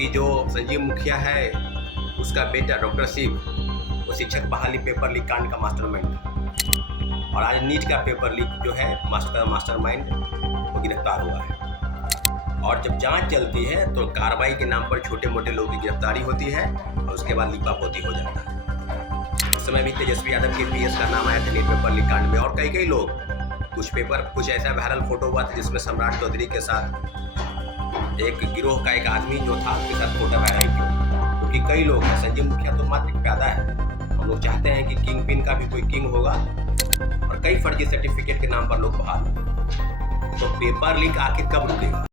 क्योंकि जो संजीव मुखिया है उसका बेटा डॉक्टर शिव वो शिक्षक बहाली पेपर लीक कांड का मास्टरमाइंड था और आज नीट का पेपर लीक जो है मास्टरमाइंड वो गिरफ्तार हुआ है। और जब जांच चलती है तो कार्रवाई के नाम पर छोटे मोटे लोगों की गिरफ्तारी होती है और उसके बाद लीपापोती हो जाता है। उस समय भी तेजस्वी यादव के पीएस का नाम आया था नीट पेपर लीक कांड में और कई लोग कुछ ऐसा वायरल फोटो हुआ था जिसमें सम्राट चौधरी के साथ एक गिरोह का एक आदमी जो था उसके साथ फोटो वायरल किया, क्योंकि कई लोग हैं। संजीव मुखिया तो मात्र एक प्यादा है। हम लोग चाहते हैं कि किंग पिन का भी कोई किंग होगा और कई फर्जी सर्टिफिकेट के नाम पर लोग बहाल होंगे। तो पेपर लीक आखिर कब रुकेगा?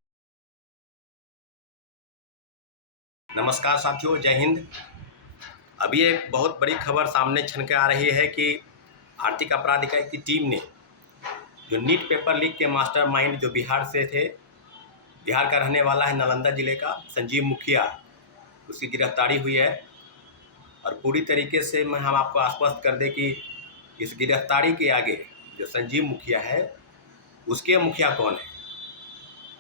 नमस्कार साथियों, जय हिंद। अभी एक बहुत बड़ी खबर सामने छन के आ रही है कि आर्थिक अपराध इकाई की टीम ने जो नीट पेपर लीक के मास्टरमाइंड जो बिहार से थे, बिहार का रहने वाला है नालंदा जिले का संजीव मुखिया, उसकी गिरफ्तारी हुई है। और पूरी तरीके से हम आपको आश्वस्त कर दें कि इस गिरफ्तारी के आगे जो संजीव मुखिया है उसके मुखिया कौन है,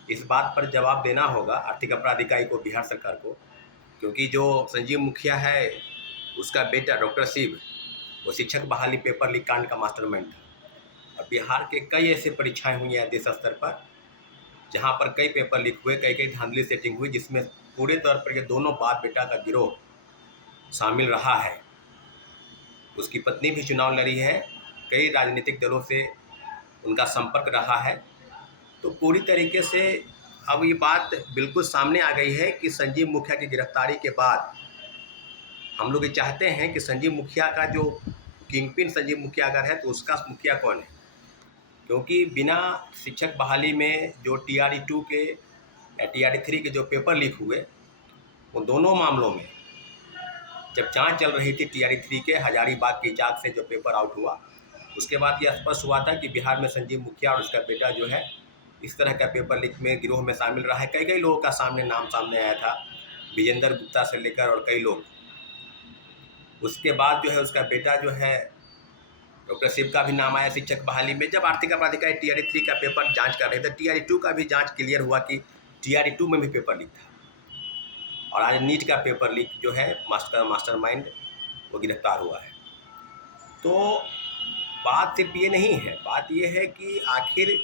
इस बात पर जवाब देना होगा आर्थिक अपराध इकाई को, बिहार सरकार को। क्योंकि जो संजीव मुखिया है उसका बेटा डॉक्टर शिव वो शिक्षक बहाली पेपर लीक कांड का मास्टरमाइंड था। और बिहार के कई ऐसे परीक्षाएं हुई हैं देश स्तर पर जहां पर कई पेपर लीक हुए, कई धांधली सेटिंग हुई, जिसमें पूरे तौर पर ये दोनों बाप बेटा का गिरोह शामिल रहा है। उसकी पत्नी भी चुनाव लड़ी है, कई राजनीतिक दलों से उनका संपर्क रहा है। तो पूरी तरीके से अब ये बात बिल्कुल सामने आ गई है कि संजीव मुखिया की गिरफ्तारी के बाद हम लोग ये चाहते हैं कि संजीव मुखिया का जो किंगपिन संजीव मुखिया अगर है तो उसका मुखिया कौन है। क्योंकि बिना शिक्षक बहाली में जो TRE-2 के या TRE-3 के जो पेपर लीक हुए, वो दोनों मामलों में जब जांच चल रही थी TRE-3 के हजारीबाग की जांच से जो पेपर आउट हुआ, उसके बाद ये स्पष्ट हुआ था कि बिहार में संजीव मुखिया और उसका बेटा जो है इस तरह का पेपर लीक में गिरोह में शामिल रहा है। कई लोगों का नाम सामने आया था, विजेंद्र गुप्ता से लेकर और कई लोग। उसके बाद जो है उसका बेटा जो है डॉक्टर शिव का भी नाम आया शिक्षक बहाली में। जब आर्थिक अपराध इकाई TRE-3 का पेपर जांच कर रहे थे, TRE-2 का भी जांच क्लियर हुआ कि TRE-2 में भी पेपर लीक था। और आज नीट का पेपर लीक जो है मास्टरमाइंड वो गिरफ्तार हुआ है। तो बात सिर्फ ये नहीं है, बात ये है कि आखिर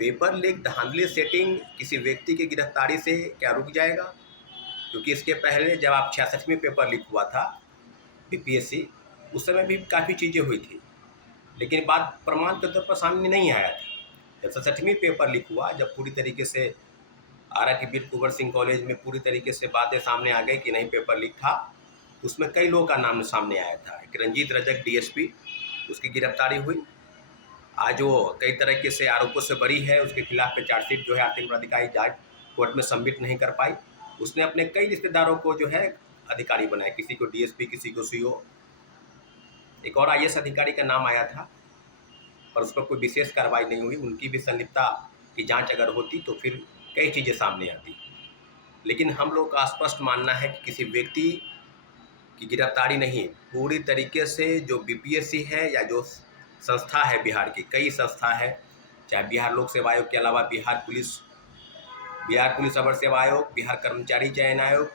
पेपर लीक धांधली सेटिंग किसी व्यक्ति की गिरफ्तारी से क्या रुक जाएगा? क्योंकि इसके पहले जब आप 66वें पेपर लीक हुआ था BPSC, उस समय भी काफ़ी चीज़ें हुई थी, लेकिन बात प्रमाण के तौर पर सामने नहीं आया था। जब 67वें पेपर लीक हुआ, जब पूरी तरीके से आरा के वीर कुंवर सिंह कॉलेज में पूरी तरीके से बातें सामने आ गई कि नहीं पेपर लीक था, उसमें कई लोगों का नाम सामने आया था। एक रंजीत रजक DSP, उसकी गिरफ्तारी हुई। आज वो कई तरीके से आरोपों से बरी है, उसके खिलाफ पे चार्जशीट जो है आर्थिक अपराध इकाई जांच कोर्ट में सबमिट नहीं कर पाई। उसने अपने कई रिश्तेदारों को जो है अधिकारी बनाया, किसी को DSP, किसी को CO, एक और IAS अधिकारी का नाम आया था, पर उस पर कोई विशेष कार्रवाई नहीं हुई। उनकी भी संलिप्तता की जांच अगर होती तो फिर कई चीज़ें सामने आती। लेकिन हम लोग का स्पष्ट मानना है कि किसी व्यक्ति की गिरफ्तारी नहीं, पूरी तरीके से जो BPSC है या जो संस्था है, बिहार की कई संस्था है, चाहे बिहार लोक सेवा आयोग के अलावा बिहार पुलिस अवर सेवा आयोग, बिहार कर्मचारी चयन आयोग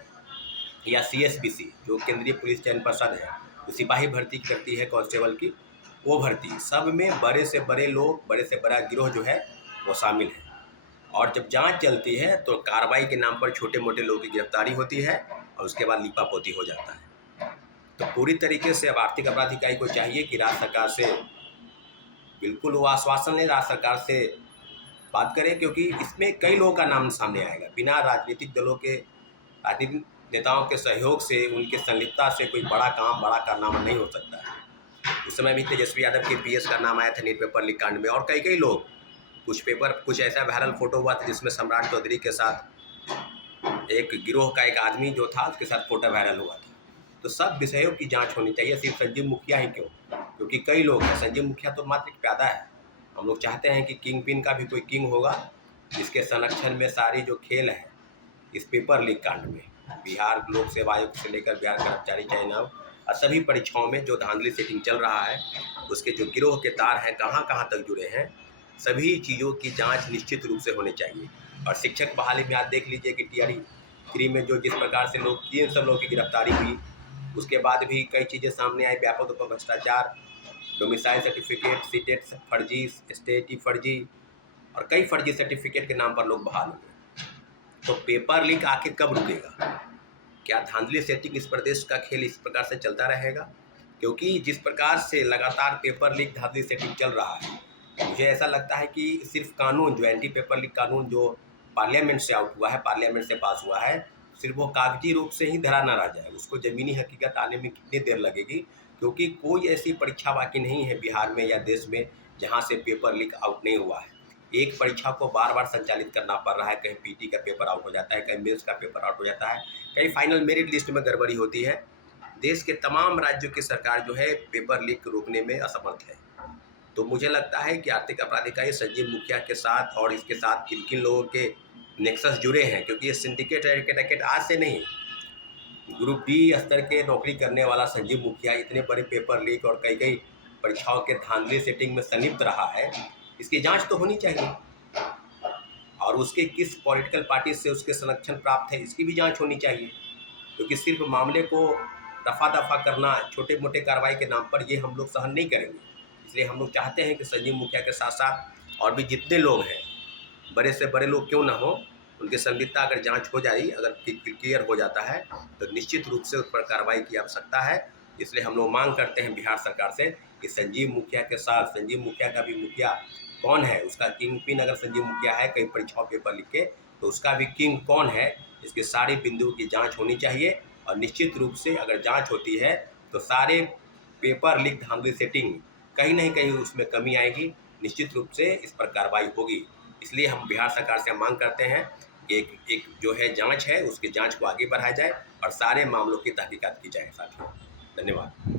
या CSBC जो केंद्रीय पुलिस चयन परिषद है, जो सिपाही भर्ती करती है कांस्टेबल की, वो भर्ती, सब में बड़े से बड़े लोग, बड़े से बड़ा गिरोह जो है वो शामिल है। और जब जांच चलती है तो कार्रवाई के नाम पर छोटे मोटे लोगों की गिरफ्तारी होती है और उसके बाद लीपापोती हो जाता है। तो पूरी तरीके से अब आर्थिक अपराध इकाई को चाहिए कि राज्य सरकार से बिल्कुल वो आश्वासन ले, राज्य सरकार से बात करें, क्योंकि इसमें कई लोगों का नाम सामने आएगा। बिना राजनीतिक दलों के, राजनीतिक नेताओं के सहयोग से, उनके संलिप्तता से कोई बड़ा कारनामा नहीं हो सकता है। उस समय भी तेजस्वी यादव के पीएस का नाम आया था नीट पेपर लीक कांड में और कई लोग कुछ ऐसा वायरल फोटो हुआ था जिसमें सम्राट चौधरी के साथ एक गिरोह का एक आदमी जो था उसके साथ फोटो वायरल हुआ था। तो सब विषयों की जांच होनी चाहिए, सिर्फ संजीव मुखिया ही क्यों, क्योंकि कई लोग हैं। संजीव मुखिया तो मात्र एक प्यादा है। हम लोग चाहते हैं कि किंग पिन का भी कोई किंग होगा, जिसके संरक्षण में सारी जो खेल है इस पेपर लीक कांड में, बिहार लोक सेवा आयोग से लेकर बिहार कर्मचारी चयन आयोग और सभी परीक्षाओं में जो धांधली सेटिंग चल रहा है, उसके जो गिरोह के तार हैं कहाँ तक जुड़े हैं, सभी चीज़ों की जांच निश्चित रूप से होनी चाहिए। और शिक्षक बहाली में आज देख लीजिए कि 3 में जो जिस प्रकार से लोग किए, सब लोगों की गिरफ्तारी हुई। उसके बाद भी कई चीज़ें सामने आई, व्यापक रूप में भ्रष्टाचार, डोमिसाइल सर्टिफिकेट, सीटेट फर्जी, स्टेटी फर्जी और कई फर्जी सर्टिफिकेट के नाम पर लोग बहाल हुए। तो पेपर लीक आखिर कब रुकेगा? क्या धांधली सेटिंग इस प्रदेश का खेल इस प्रकार से चलता रहेगा? क्योंकि जिस प्रकार से लगातार पेपर लीक धांधली सेटिंग चल रहा है, मुझे ऐसा लगता है कि सिर्फ कानून, जो एंटी पेपर लीक कानून जो पार्लियामेंट से आउट हुआ है, पार्लियामेंट से पास हुआ है, सिर्फ वो कागजी रूप से ही धरा न रह जाए, उसको ज़मीनी हकीकत आने में कितनी देर लगेगी? क्योंकि कोई ऐसी परीक्षा बाकी नहीं है बिहार में या देश में जहाँ से पेपर लीक आउट नहीं हुआ है। एक परीक्षा को बार बार संचालित करना पड़ रहा है, कहीं पीटी का पेपर आउट हो जाता है, कहीं मेंस का पेपर आउट हो जाता है, कहीं फाइनल मेरिट लिस्ट में गड़बड़ी होती है। देश के तमाम राज्यों की सरकार जो है पेपर लीक रोकने में असमर्थ है। तो मुझे लगता है कि आर्थिक अपराध इकाई संजीव मुखिया के साथ और इसके साथ किन किन लोगों के नेक्सस जुड़े हैं, क्योंकि ये सिंडिकेट रैकेट आज से नहीं, ग्रुप डी स्तर के नौकरी करने वाला संजीव मुखिया इतने बड़े पेपर लीक और कई कई परीक्षाओं के धांधली सेटिंग में संलिप्त रहा है, इसकी जांच तो होनी चाहिए। और उसके किस पॉलिटिकल पार्टी से उसके संरक्षण प्राप्त है, इसकी भी जांच होनी चाहिए। क्योंकि सिर्फ मामले को दफ़ा दफ़ा करना छोटे मोटे कार्रवाई के नाम पर ये हम लोग सहन नहीं करेंगे। इसलिए हम लोग चाहते हैं कि संजीव मुखिया के साथ साथ और भी जितने लोग हैं, बड़े से बड़े लोग क्यों ना हो, उनकी संलिप्तता अगर जांच हो जाए, अगर क्लियर हो जाता है तो निश्चित रूप से उस पर कार्रवाई की आवश्यकता है। इसलिए हम लोग मांग करते हैं बिहार सरकार से कि संजीव मुखिया के साथ, संजीव मुखिया का भी मुखिया कौन है, उसका किंग पिन अगर संजीव मुखिया है कई परीक्षाओं पेपर लिख के, तो उसका भी किंग कौन है, इसके सारे बिंदुओं की जांच होनी चाहिए। और निश्चित रूप से अगर जांच होती है तो सारे पेपर लीक धांधली सेटिंग कहीं नहीं कहीं उसमें कमी आएगी, निश्चित रूप से इस पर कार्रवाई होगी। इसलिए हम बिहार सरकार से मांग करते हैं कि एक जो है जांच है, उसकी जांच को आगे बढ़ाया जाए और सारे मामलों की तहकीकात की जाए। साथियों, धन्यवाद।